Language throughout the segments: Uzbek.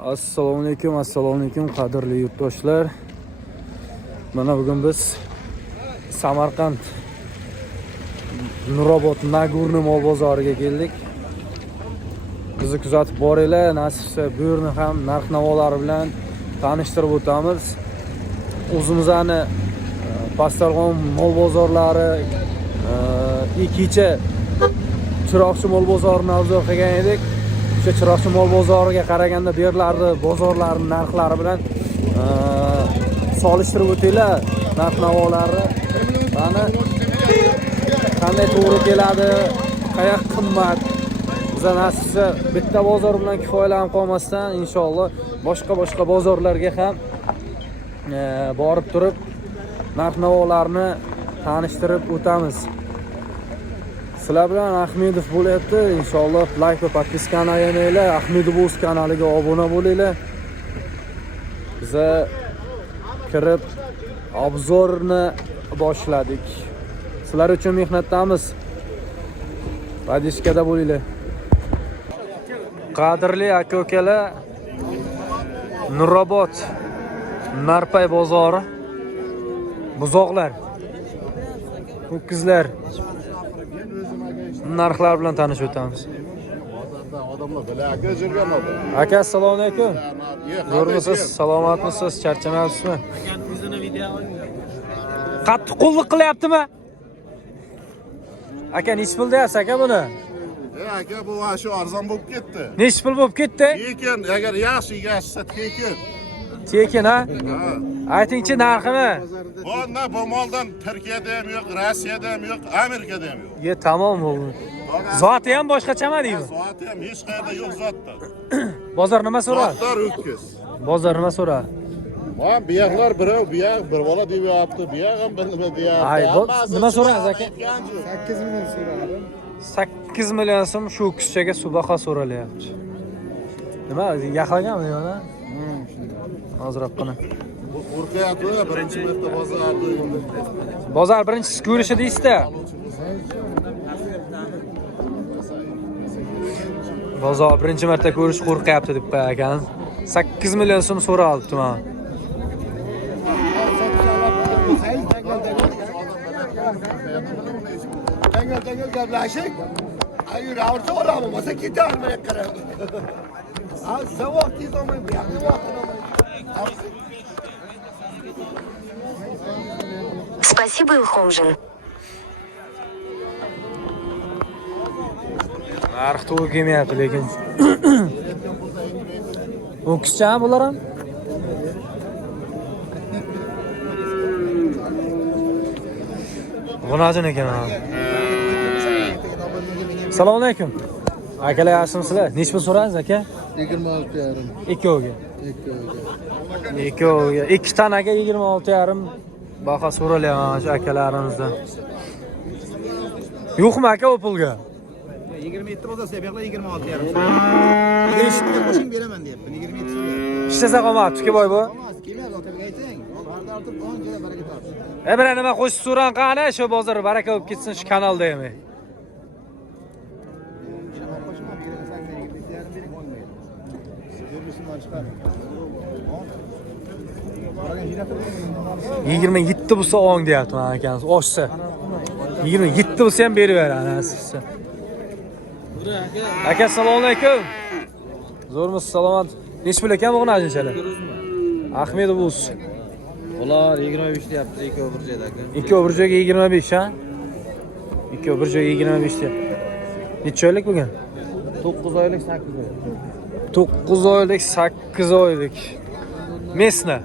Assalomu alaykum qadrli yurtdoshlar. Mana bugun biz Samarqand Nurobod Nagurni mol bozoriga keldik. Bizni kuzatib boringlar, nasibsa bu yerni ham narx-navolari bilan tanishtirib o'tamiz. O'zimizning Pastarg'om mol bozorlari, ikkinchi Chiroqchi mol bozorini obzor qilgan edik. O'sha Chiroqchi mol bozoriga qaraganda bu yerlarda bozorlarning narxlari bilan solishtirib o'tinglar. Narx-navolari mana qanday to'g'ri keladi, qayoq qimmat. Biza nasibsa bitta bozor bilan kifoyalanib qolmasdan inshaalloh boshqa bozorlarga ham borib turib narx-navolarni tanishtirib o'tamiz. Sizlar bilan Ahmedov bo'lyapti. Inshaalloh like va podpiskani ayamanglar. Ahmedov kanaliga obuna bo'linglar. Biza kirib obzorni boshladik. Sizlar uchun mehnatdamiz. Podpiskada bo'linglar. Qadrli aka-ukalar, Nurobod Narpay bozori, buzoqlar, ho'kizlar narxlar bilan tanishib o'tamiz. Aka, assalomu alaykum. Zo'rmisiz, salomatmisiz, charchamayapsizmi? Qattiq qo'lliq qilyaptimi? Aka, nech pul deyapsiz aka buni? Aka, bu shu arzon bo'lib ketdi. Nech pul bo'lib ketdi? Lekin agar yaxshi egasi tekin. Tekin ha? Aytingchi narxini. Bu moldan Turkiyada ham yo'q, Rossiyada ham yo'q, Amerikada ham yo'q. Ye, tamom bo'ldi. Zoti ham boshqachami deymi? Zoti ham hech qayerda yo'q zotda. Bozor nima so'rar? Zotlar o'tkiz. Bozor nima so'rar? Men buyaqlar birov buyaq bir bola deyapti, buyaq ham bir nima deyapti. Ay, nima so'raysiz aka? 8 million so'radim. 8 million so'm shu kichchaga subaqa so'ralyapti. Nima, yaxlaganmi yana? Hozirroqgina. Bu qo'rqyapti, birinchi marta bozorda. Bozor birinchi ko'rishi deysiz-da. Bozor birinchi marta ko'rish qo'rqyapti deb qo'ygan. 8 million so'm so'ralibdi mana. Tangal gaplashik. Ayur avta olamo, masa ketarmi qarab. Al zavod olmaydi, bu yoqda vaqt olmaydi. Спасибо, Илхомжин. Narx to'g'ri kelmayapti lekin. O'kischa bular ham? G'unajin ekan ha. Assalomu alaykum. Akalar yaxshimisizlar? Nech pul so'radingiz aka? 26,5. Ikkoviga. Ikkoviga. Ikki tanaga 26,5 baho so'ralyapti shu akalarimizdan. Yo'qmi aka u pulga? 27 bo'lsa, sebaqlar 26,5. 27 qo'shing beraman deyapman. 27 so'rayapti. Ishlasa qolmabdi, boy bu. Kelmaydi, otaga ayting. Barda ortib, on kela baraka topsin. Bir nima qo'shib so'rang qani, shu bozor baraka bo'lib ketsin shu kanalda ham. Yigirma yetti bo'lsa o'ng deyapti mana akamiz. Oshsa 27 bo'lsa ham beraveradi sizga. Aka, assalomu alaykum. Zo'rmisiz, salomat? Nech pul ekan bu g'unajinchalar? Ahmedov o'z. Ular 25 deyapti, ikkovi bir joyda aka. Ikkovi bir joyga 25 ha? Ikkovi bir joyga 25 deyapti. Necha oylik bo'lgan? 9 oylik, 8 oylik. 9 oylik, 8 oylik. Mesna.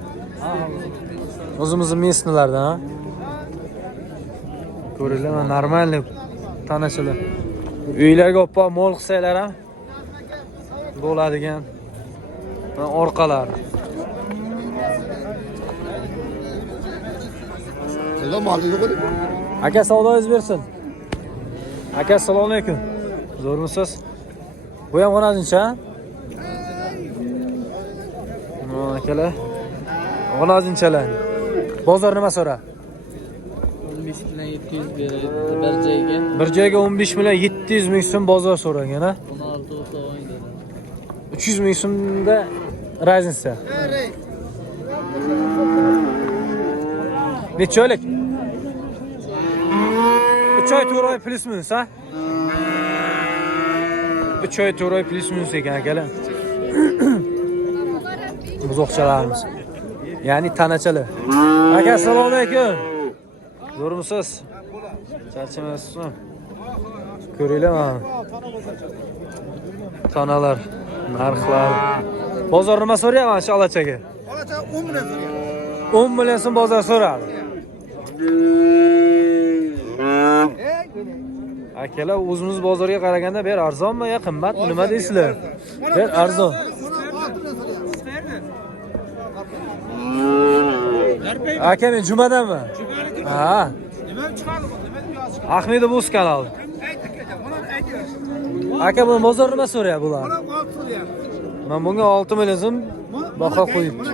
O'zimizning mesnalardan ha. Ko'ringlar, normalniy tanachilar. Uylarga oppoq mol qilsanglar ham bo'ladigan. Orqalari. Aka, savdoyingiz bersin. Aka, assalomu alaykum. Zo'rmisiz? Bu ham g'unajincha? Akalar. G'unajinchalar. Bozor nima so'ra? 15 bilan 700 beradi bir joyga. Bir joyga 15 million 700 ming so'm bozor so'ragan ha. 16 olsa o'ydi. 300 ming so'mda Raznica. Necha oylik? 3 oy 4 oy plus minus ha? 3 oy 4 oy plus minus ekan akalar. Buzoqchalarimiz. Ya'ni tanachalar. Aka assalomu alaykum. Zo'rmisiz? Charchamasizmi? Ko'ringlar mana. Tanalar, narxlar. Bozor nima so'rayapman shu olachaga? Olacha 10 million so'rayapti. 10 million so'm bozor so'radi. Akalar, o'zimiz bozorga qaraganda ber arzonmi yo qimmatmi? Nima deysizlar? Ber arzon. Aka, men Jumadaman. Ha. Nima chiqadi? Nima Ahmedov Uz kanali. Aka, bu bozor nima so'rayapti bular? Men bunga 6 million so'm baho qo'yibdi.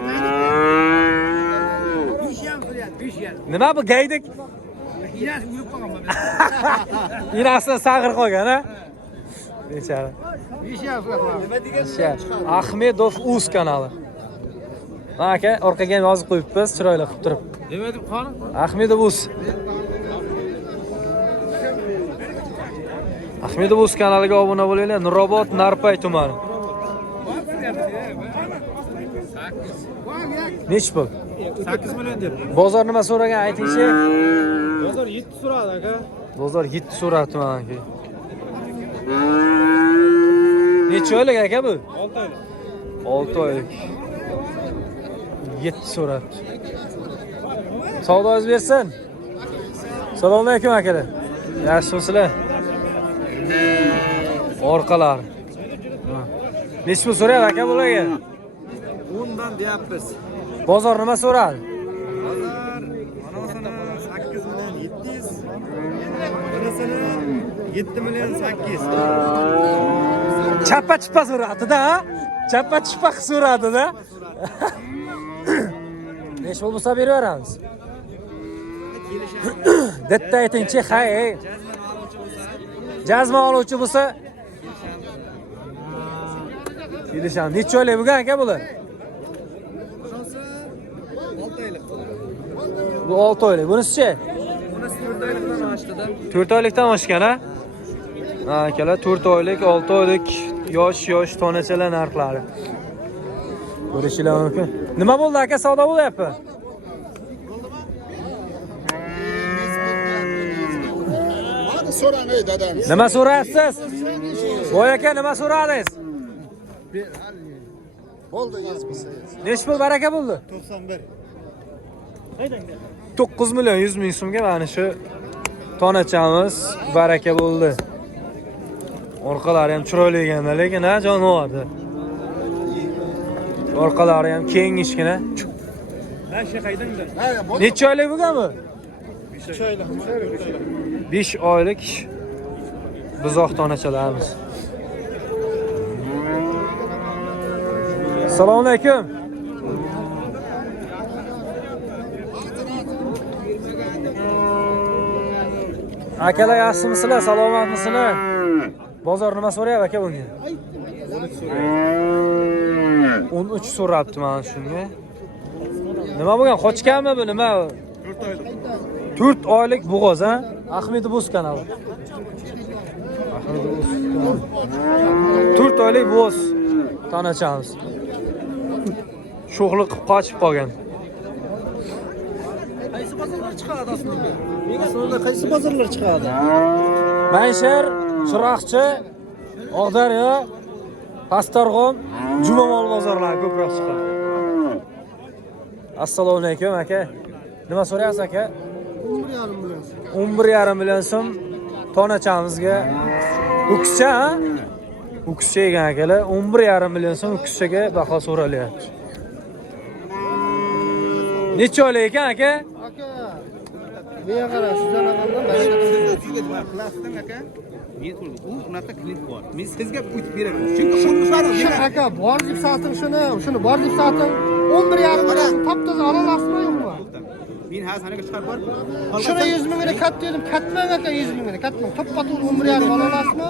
Nima bu gaydik? Inasi sag'ir qolgan ha? Bechara. Ahmedov Uz kanali. Aka, orqaga ham yozib qo'yibmiz, chiroyli qilib turib. Nima deb qoldi? Ahmedov Uz. Ahmedov Uz kanaliga obuna bo'linglar. Nurobod, Narpay tumani. Nech pul? 8 million deb. Bozor nima so'ragan aytingchi? Bozor 7 so'radi aka. Bozor 7 so'rabdi menga. Necha oylik aka bu? 6 oylik. 6 oylik. 7 so'rabdi. Savdoingiz bersin. Assalomu alaykum akalar. Yaxshimisizlar? Orqalar. Necha pul so'rayapti aka bularga? 10 dan deyapmiz. Bozor nima so'radi? Bozor manasini 8 million 700. Bunasini 7 million 800. Chappa-chippa so'radi-da, ha? Chappa-chippa so'radi-da. Necha pul bo'lsa beraveramiz. Detta aytingchi, hay. Jazma oluvchi bo'lsa kelisham. Necha oylik bo'lgan aka bular? 6 oylik. Bu 6 oylik. Bunisi-chi? Bunasi 4 oylikdan oshdi-da. 4 oylikdan oshgan, ha? Ha, akalar, 4 oylik, 6 oylik yosh tonachalar narxlari. Ko'rishinglar mumkin. Nima bo'ldi aka, savdo bo'lyapti? Hadi so'rang ey dadam. Nima so'rayapsiz? Voy aka, nima so'radingiz? Bo'ldi yozmisiz. Necha pul baraka bo'ldi? 91. 9 million 100 ming so'mga mana shu tonachamiz baraka bo'ldi. Orqalari ham chiroyli ekan, lekin ha, jonivordi. Orqalari ham keng ishgina. Nasha qaydingda? Necha oylik bo'lgan bu? 5 oylik buzoq tonachalarimiz. Assalomu alaykum. Akalar yaxshimisizlar? Salomatmisizlar? Bozor nima so'rayapti aka bunga? 13 so'rabdi mana shunga. Nima bo'lgan? Qochganmi bu nima? 4 oylik bo'g'oz, ha? Ahmedov Uz kanali. 4 oylik bo'g'oz tanachamiz. Sho'xlik qilib qochib qolgan. Qaysi bozorlar chiqadi aslida? Aslida qaysi bozorlar chiqadi? Manshar, Chiroqchi, Oqdaryo, Pastarg'om, Jumamol bozorlari ko'proq chiqadi. Assalomu alaykum aka. Nima so'rayapsiz aka? 11,5 million so'm tonachamizga ukuscha, ha? Ukuscha ekan akalar, 11,5 million so'm ukuschaga baho so'ralyapti. Necha oylik ekan aka? Aka, menga qara, sizdan aqaldan Plastin aka. Men turdi. U unaqa klip bor. Men sizga o'tib beraman. Chunki shuni aka, bor deb soting shuni bor deb soting. 11,5 million top toza ola olasizmi yo'qmi? Men hozir anaga chiqarib borib. Şuna 100 mingini kat dedim. Katmang aka 100 mingini. Katmang. Top-pat 11 yarim ola olasizmi?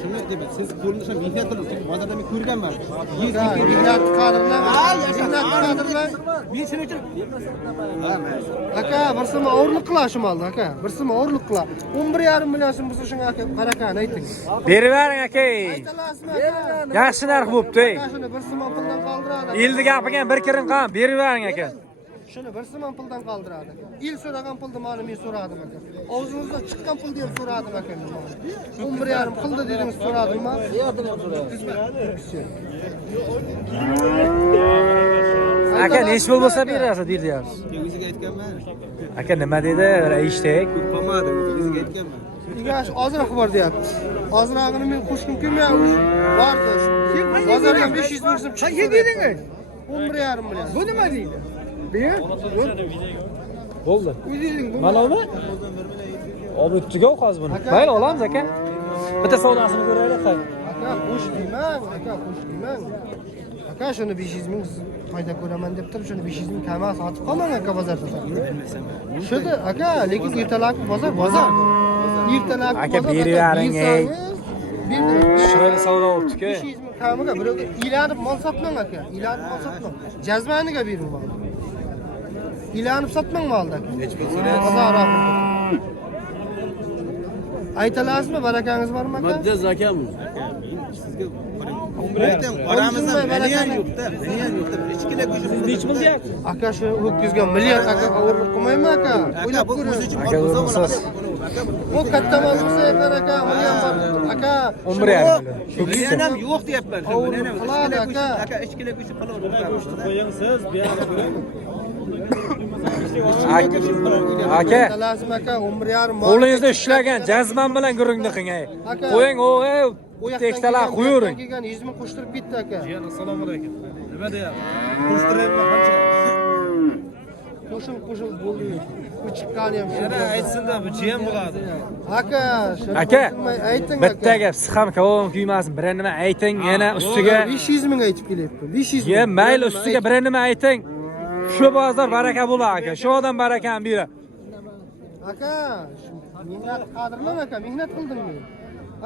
Shuni deb siz qo'lni shu mehnat qilasiz. Bozorda men ko'rganman. Mehnat qadrlang. Mehnat qadrlang. Men shuning uchun Aka, bir sima o'g'irlik qilashim oldi aka. Bir sima o'g'irlik qila. 11 yarim million so'm bo'lsa shunga aka qarakani ayting. Berib bering aka. Aytalasizmi aka? Yaxshi narx bo'pti. Shuni bir sima puldan qoldiradi. Elni gapiga bir kirin qam berib bering aka. Shuni bir sima puldan qoldiradi. Il so'ragan pulni mana men so'radim aka. Og'zingizdan chiqqan pulni ham so'radim aka. 11 yarim qildi dedingiz so'radimmi? Aka nechi pul bo'lsa berasiz deyapsiz. o'ziga aytganman. Aka nima dedi? Eshitdik. Qolmadi, o'ziga aytganman. Igash ozroq bor deyapti. Ozrog'ini men qo'shgim kelmayapti. Bordi. Bozorga 500 ming so'm chiqdi dedingiz. 11 yarim million. Bu nima deydi? Bo'ldi. O'zing Mana uni? Olib tugov hozir buni. Mayli olamiz aka. Bitta savdosini ko'raylik. aka qo'sh deyman, aka qo'sh deyman. Aka shuni 500 ming foyda ko'raman deb turib, shuni 500 ming kamaz sotib qolmang aka bozorda. Shuni aka, lekin ertalab bozor. Ertalab Aka berivering ey. Berdim. Chiroyli savdo bo'libdi-ku. 500 ming kamiga birovga ilanib mol sotmang aka. Ilanib mol sotmang. Jazmaniga bering mol. Ilanib sotmang molni aka. Hech pul so'rayapsiz. Aytalasizmi, barakangiz bormi aka? Majaz akam. Sizga boramizdan meni ham yo'qda, meni ham yo'qda. 2 kilo go'sht. Nechi pul deyapsiz? Aka shu ho'kizga milliard aka o'g'irlik qilmaymi aka? O'ylab Bu ko'ring. o'zi uchun Aka o'rnisiz. Bu katta mol bo'lsa ekan aka, uni ham bor. Aka 11 yarim million. Men ham yo'q deyapman. Men ham Qiladi aka. aka 2 kilo go'sht qilaveramiz. Qo'ying siz, bu yoqqa ko'ring. Aka, Aytalasizmi aka, 11 yarim mol. qo'lingizda ushlagan jazman bilan guringni qilng ey. Qo'ying o ey. Tekstalar qo'yavering. Kelgan 100 ming qo'shtirib ketdi aka. Assalomu alaykum. Nima deyapsiz? Qo'shtiryapman qancha? Qo'shil bo'ldi. Bu chiqqani ham shu. Yana aytsin-da, bu jiyam bo'ladi. Aka, shuni Aka, ayting bitta gap, siz ham kavom kuymasin. Bir nima ayting, yana ustiga 500 ming aytib kelyapti. 500 ming. ye mayli ustiga bir nima ayting. Shu bozor baraka bo'lar aka. Shu odam barakani beradi. Aka, mehnat qadrlang aka, mehnat qildim men.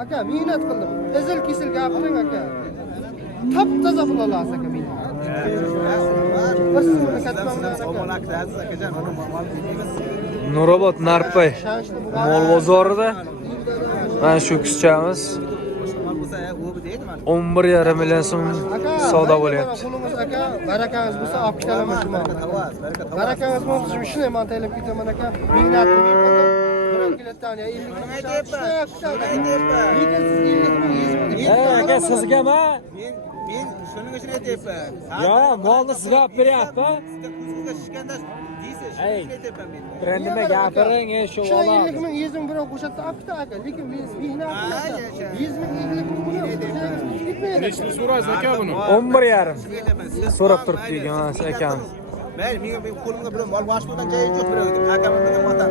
Aka, mehnat qildim. Izil kesil gapiring aka. Top toza pul olasiz aka men. Birsini katmanglar aka. Akajon, mana mol deymiz. Nurobod Narpay mol bozorida mana shu kischamiz Mol bo'lsa, u deydi mana. 11,5 million so'm savdo bo'lyapti. Qo'limiz aka, barakangiz bo'lsa olib ketalaman shu molni. Barakangiz bo'lsa shuni man taylab ketaman aka. Mehnatni men qildim. Biroq kelatdan 50 ming aytyapman. Lekin siz 50 ming 100 ming Aka sizgami? Men shuning uchun aytyapman. Yo, molni sizga olib beryapti. Sizga ko'zingizga tushganda deysiz, Ey. shuni aytyapman men. Bir nima gapiring, shu Shu bola. 50 ming 100 ming birov qo'shatdi olibdi aka. Lekin men mehnat 100 ming 50 ming buni ketmaydi. So'raysiz aka buni. 11,5 so'rab turibdi degan akam. Men qo'limga bir mol boshqadan joyi yo'q bir o'ydim. Akam menga motam.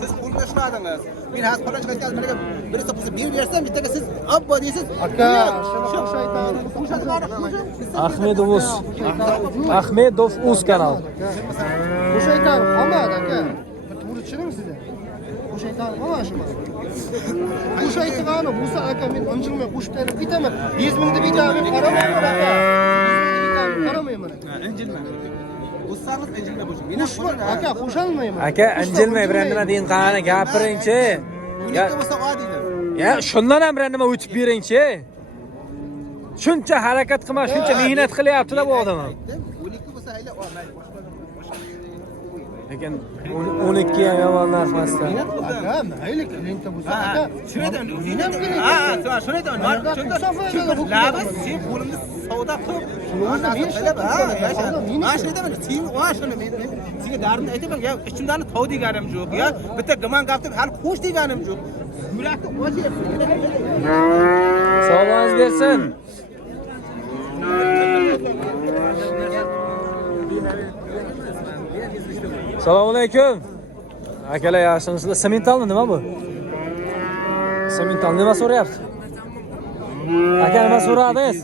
Siz pulga ishladingiz. Men hozir qo'lga chiqayotgan menga birisi pulni berib bersam, bittaga siz obbo deysiz. Aka, shuni qo'shaytan. Ahmedov Uz kanal. Qo'shaytan qolmadi aka. To'g'ri tushuning sizlar. Qo'shaytan qolmadi shu. Qo'shaytgani bo'lsa aka men unchilmay qo'shib berib ketaman. 100 ming deb aytaman, qaramayman aka. 100 ming deb qaramayman aka. Injilma. O'zsangiz injilma bo'ling. Qo'shma aka, qo'sholmayman. Aka, injilmay bir nima deyin qani gapiringchi. Ya bo'lsa odiylar. Ya, shundan ham bir nima o'tib beringchi. Shuncha harakat qilma, shuncha mehnat qilyapti-da bu odam. 12 bo'lsa ayla olmaydi. Lekin 12 ham yomon narx emasdan. Aka, mayli kliyentda bo'lsa aka. Shuni aytaman. Men ham keling. Shuni aytaman. Labas, sen qo'limni savdo qilib, senga dardini aytaman, ya ichimdani tov deganim yo'q, ya bitta gumon gapni hali qo'sh deganim yo'q. Yurakni o'chyapti. Sog'ligingiz bersin. Assalomu alaykum. Akalar yaxshimisizlar? Sementalni nima bu? Semental nima so'rayapti? Aka nima so'radingiz?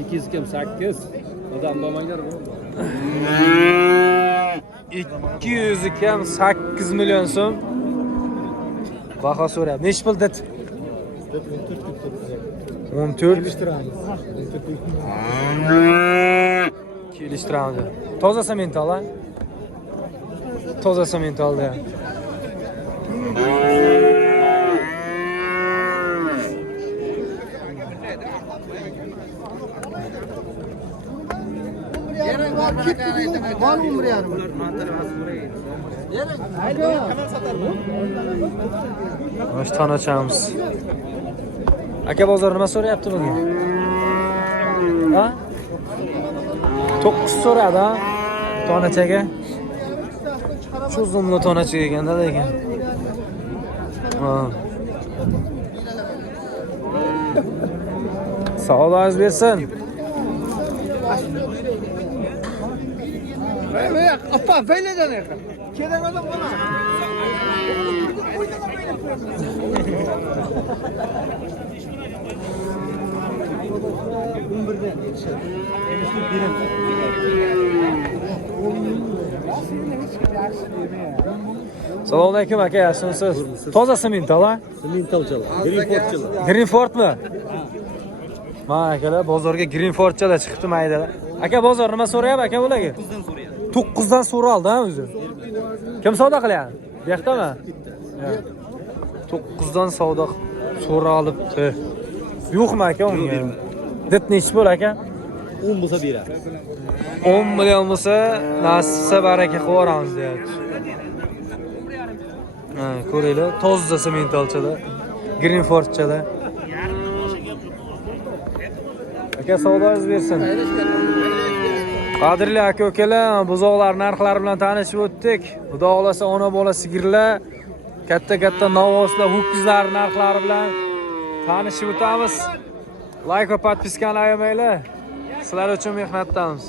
200 kim 8. Odam domanglar bu. 200 kam 8 million so'm. Baho so'rayapti. Nech pul dit? 14 kelishtiramiz. Toza semental a? Toza sementalda. Mal umri yarim. Mana tan ochamiz. Aka bozor nima so'rayapti bunga? Ha? 9 so'radi ha? Tonachaga. Shu zumli tonachaga ekanda lekin. Ha. Savob bersin. Appa, fayladan ekan. Kedan odam qolma. Assalomu alaykum aka, yaxshimisiz? Toza semental a? Sementalchalar, Greenfordchalar. Greenfordmi? Mana akalar bozorga Greenfordchalar chiqibdi maydalar. Aka bozor nima so'rayapti aka bularga? 9 dan so'raldi ha o'zi. Kim savdo qilyapti? Bu yoqdami? 9 dan savdo so'ralibdi. Yo'qmi aka unga? Dit nech pul aka? 10 bo'lsa beradi. 10 million bo'lsa, nasibsa baraka qilib yuboramiz deyapti. Ha, ko'ringlar, toza sementalchalar, Greenfordchalar. Aka savdoingiz bersin. Qadrli aka-ukalar, buzoqlar narxlari bilan tanishib o'tdik. Xudo xolasa ona bola sigirlar, katta novvoslar, ho'kizlar narxlari bilan tanishib o'tamiz. Like va podpiskani ayamanglar. Sizlar uchun mehnatdamiz.